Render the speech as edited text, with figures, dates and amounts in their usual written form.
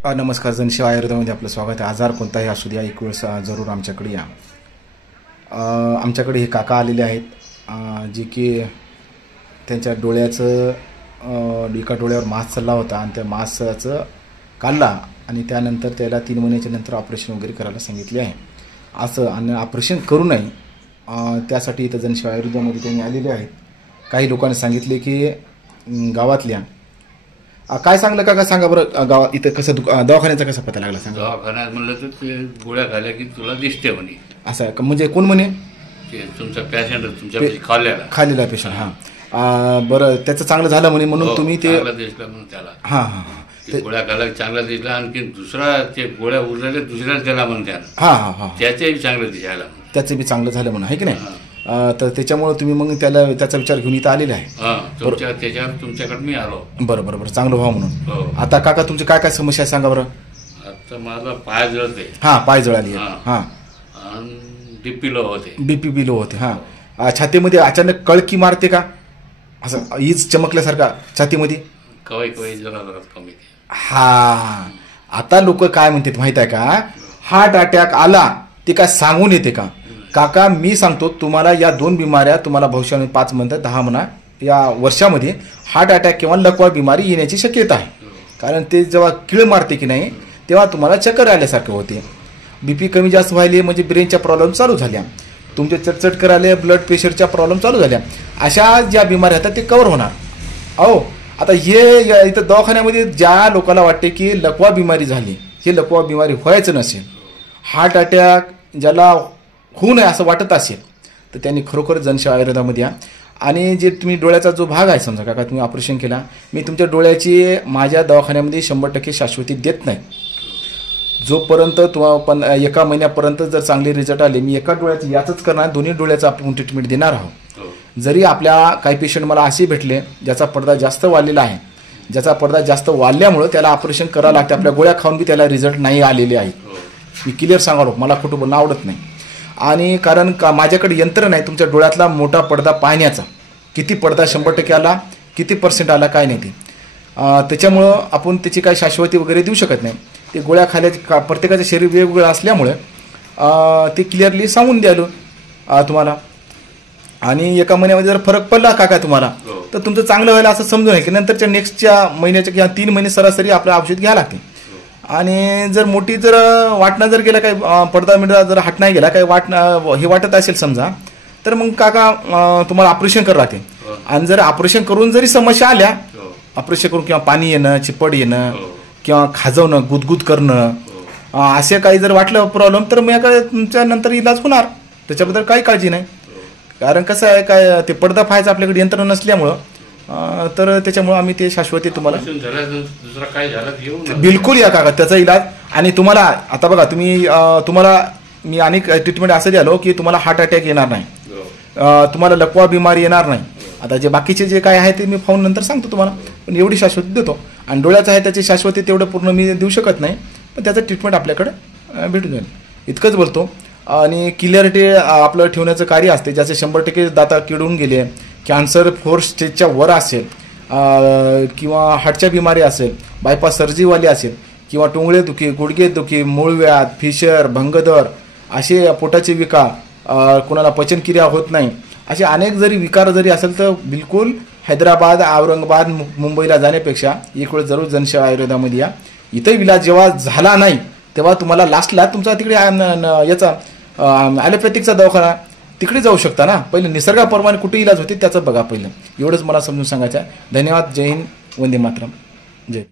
नमस्कार. जनसेवा आयुर्वेदामध्ये आपलं स्वागत आहे. आजार कोणताही असू द्या, एक वेळेस जरूर आमच्याकडे या. आमच्याकडे हे काका आलेले आहेत जे की त्यांच्या डोळ्याचं एका डोळ्यावर मास चालला होता आणि त्या मासाचं काढला आणि त्यानंतर त्याला 3 महिन्याच्या नंतर ऑपरेशन वगैरे करायला सांगितले आहे. असं आणि ऑपरेशन करू नये त्यासाठी इथं जनसेवा आयुर्वेदामध्ये त्यांनी आलेले आहेत. काही लोकांनी सांगितले की गावातल्या काय सांगलं का सांगा बरं. गावात इथं कसं दवाखान्याचा कसा पत्ता लागला सांगा. दवाखान्यात म्हणलं तर ते गोळ्या खाल्ल्या की तुला दिसते म्हणे. असं म्हणजे कोण म्हणे? तुमचा पेशंट तुमच्या खाल्लेला पेशंट. हां बरं, त्याचं चांगलं झालं म्हणे म्हणून तुम्ही ते दिसला म्हणून त्याला. हां हां ते गोळ्या खाल्ला चांगला दिसला. आणखी दुसरा ते गोळ्या उरलेल्या दुसऱ्याच त्याला म्हणून त्याला. हां हां हां त्याचंही चांगलं दिसायला त्याचं बी चांगलं झालं म्हणून आहे की नाही. तर त्याच्यामुळे तुम्ही मग त्याचा विचार घेऊन इथं आलेला आहे. त्याच्यावर तुमच्याकडे मी आलो. बरं बरं बरं, चांगलं व्हावं म्हणून. आता काका तुमची काय काय समस्या आहे सांगा बरं. आता माझा पाय जळते. हां, पाय जळाली. हां, बीपी लो होते. बीपी लो होते. हां, छातीमध्ये अचानक कळकी मारते का? असं ईज चमकल्यासारखा छातीमध्ये कवाई जरा कमी. हा, आता लोक काय म्हणतात माहित आहे का, हार्ट अटॅक आला ते काय सांगून येते का? काका मी सांगतो तुम्हाला, या 2 बिमाऱ्या तुम्हाला भविष्यामध्ये 5 म्हणतात 10 म्हणा या वर्षामध्ये हार्ट अटॅक किंवा लकवा बिमारी येण्याची शक्यता आहे. कारण ते जेव्हा किळ मारते की नाही तेव्हा तुम्हाला चक्कर आल्यासारखं होते. बीपी कमी जास्त व्हायले म्हणजे ब्रेनच्या प्रॉब्लेम चालू झाल्या, तुमचे चटचट करायला, ब्लड प्रेशरच्या प्रॉब्लेम चालू झाल्या. अशा ज्या बिमाऱ्या आहेत ते कव्हर होणार. अहो आता हे इथं दवाखान्यामध्ये ज्या लोकांना वाटते की लकवा बिमारी झाली, हे लकवा बिमारी व्हायचं नसेल, हार्ट अटॅक ज्याला होऊ नये असं वाटत असेल तर त्यांनी खरोखर जनसेवा आयुर्वेदामध्ये या. आणि जे तुम्ही डोळ्याचा जो भाग आहे समजा काका तुम्ही ऑपरेशन केला, मी तुमच्या डोळ्याची माझ्या दवाखान्यामध्ये 100% शाश्वती देत नाही. जोपर्यंत तुम्हाला 1 महिन्यापर्यंत जर चांगले रिझल्ट आले, मी एका डोळ्याचं याचंच करणार, दोन्ही डोळ्याचं आपण ट्रीटमेंट देणार आहोत. जरी आपल्या काही पेशंट मला असे भेटले ज्याचा पडदा जास्त वाढलेला आहे, ज्याचा पडदा जास्त वाढल्यामुळं त्याला ऑपरेशन करावं लागतं, आपल्या गोळ्या खाऊन बी त्याला रिझल्ट नाही आलेले आहेत. मी क्लिअर सांगालो, मला खोटं बोलणं आवडत नाही. आणि कारण का माझ्याकडे यंत्र नाही तुमच्या डोळ्यातला मोठा पडदा पाहण्याचा, किती पडदा 100% आला, किती % आला काय नाही ते. त्याच्यामुळं आपण त्याची काही शाश्वती वगैरे देऊ शकत नाही. ते गोळ्या खाल्याचे प्रत्येकाचं शरीर वेगवेगळं असल्यामुळे ते क्लिअरली सांगून द्यालो तुम्हाला. आणि 1 महिन्यामध्ये जर फरक पडला काका तुम्हाला तर तुमचं चांगलं व्हायला असं समजून आहे की नंतरच्या नेक्स्टच्या महिन्याच्या किंवा 3 महिने सरासरी आपलं औषध घ्यावं लागते. आणि जर मोठी जर वाटणं जर गेला, काही पडदा मिडदा जर हट नाही गेला, काही हे वाटत असेल समजा, तर मग काका तुम्हाला ऑपरेशन करावं लागते. आणि जर ऑपरेशन करून जरी समस्या आल्या, ऑपरेशन करून किंवा पाणी येणं, चिपड येणं किंवा खाजवणं, गुदगुद करणं, असे काही जर वाटलं प्रॉब्लेम तर मग तुमच्या नंतर इलाज होणार, त्याच्याबद्दल काही काळजी नाही. कारण कसं आहे काय, ते पडदा पाहायचं आपल्याकडे यंत्र नसल्यामुळं तर त्याच्यामुळे आम्ही ते शाश्वती तुम्हाला बिलकुल या काका त्याचा इलाज. आणि तुम्हाला आता बघा तुम्हाला मी अनेक ट्रीटमेंट असं द्यालो की तुम्हाला हार्ट अटॅक येणार नाही, तुम्हाला लकवा बिमारी येणार नाही. आता जे बाकीचे जे काय आहे ते मी पाहून नंतर सांगतो तुम्हाला, पण एवढी शाश्वती देतो. आणि डोळ्याचं आहे त्याची शाश्वती तेवढं पूर्ण मी देऊ शकत नाही, पण त्याचं ट्रीटमेंट आपल्याकडे भेटून जाईल इतकंच बोलतो. आणि क्लिअरिटी आपलं ठेवण्याचं कार्य असते. ज्याचे 100% दाता किडून गेले, कॅन्सर 4 स्टेजच्या वर असेल, किंवा हार्टच्या बिमारी असेल, बायपास सर्जरीवाली असेल, किंवा टोंगळे दुखी, गुडघे दुखी, मूळव्याध, फिशर, भंगदर, असे पोटाचे विकार, कोणाला पचनक्रिया होत नाही, असे अनेक जरी विकार जरी असेल तर बिलकुल हैदराबाद, औरंगाबाद, मुंबईला जाण्यापेक्षा एक वेळ जरूर जनसेवा आयुर्वेदामध्ये या. इथं इलाज जेव्हा झाला नाही तेव्हा तुम्हाला लास्टला तुमचा तिकडे याचा ॲलोपॅथिकचा दवाखाना तिकडे जाऊ शकता ना. पहिले निसर्गाप्रमाणे कुठे इलाज होते त्याचं बघा पहिलं. एवढंच मला समजून सांगायचं आहे. धन्यवाद. जय हिंद. वंदे मातरम. जय.